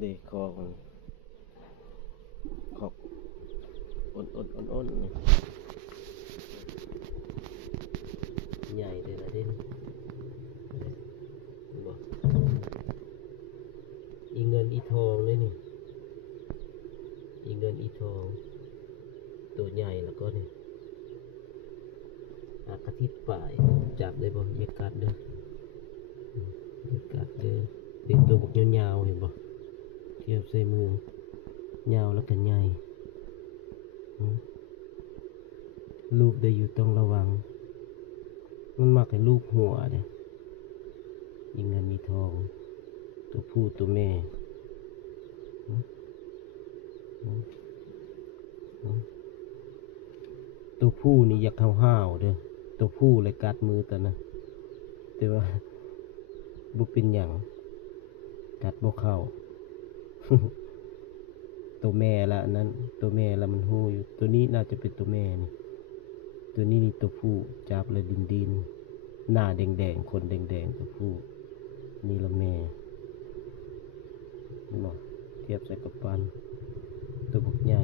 เด็กคอกมันคอกอ้นนี่ใหญ่เลยนะเด่นบอกอีเงินอีทองเลยนี่อีเงินอีทองตัวใหญ่แล้วก็นี่อากาทิตป่ายจับได้บ่เยกัดเด้อเยกัดเด้อเป็นตัวบกยาวๆเห็นบ่เทียบใส่มือยาวแล้วก็ใหญ่ลูกได้อยู่ต้องระวังมันมักให้ลูกหัวเด้อีเงินอีทองตัวผู้ตัวแม่ตัวผู้นี่อยากห้าวๆเด้อตัวผู้เลยกัดมือแต่นะแต่ว่าบุเป็นอย่างกัดบ่เข้า ตัวแม่ละนั้นตัวแม่ละมันหูอยู่ตัวนี้น่าจะเป็นตัวแม่นี่ตัวนี้นี่ตัวผู้จับเลยดินหน้าแดงๆคนแดงๆตัวผู้นี่ละแม่นี่บอกเทียบใส่กับปันตัวบุกใหญ่